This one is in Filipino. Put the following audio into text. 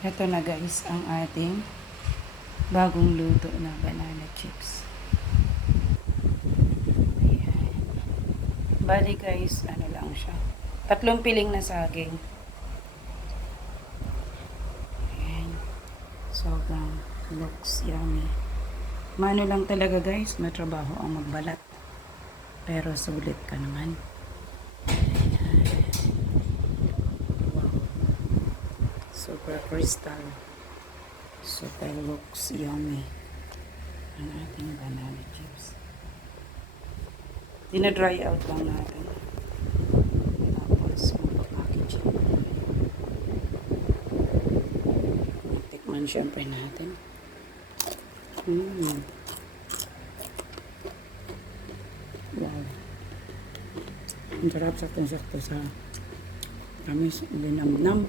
Ito na guys, ang ating bagong luto na banana chips. Ayan. Bali guys, ano lang siya. 3 piling na saging. Ayan. Sobrang looks yummy. Mano lang talaga guys, matrabaho ang magbalat. Pero sulit ka naman. Super crystal. Super looks yummy. Ang ating banana chips. Dina-dry out lang natin. Tapos mag-packaging. Tikman syempre natin. Wow. Ang sarap, sakto-sakto sa tamis, linamnam.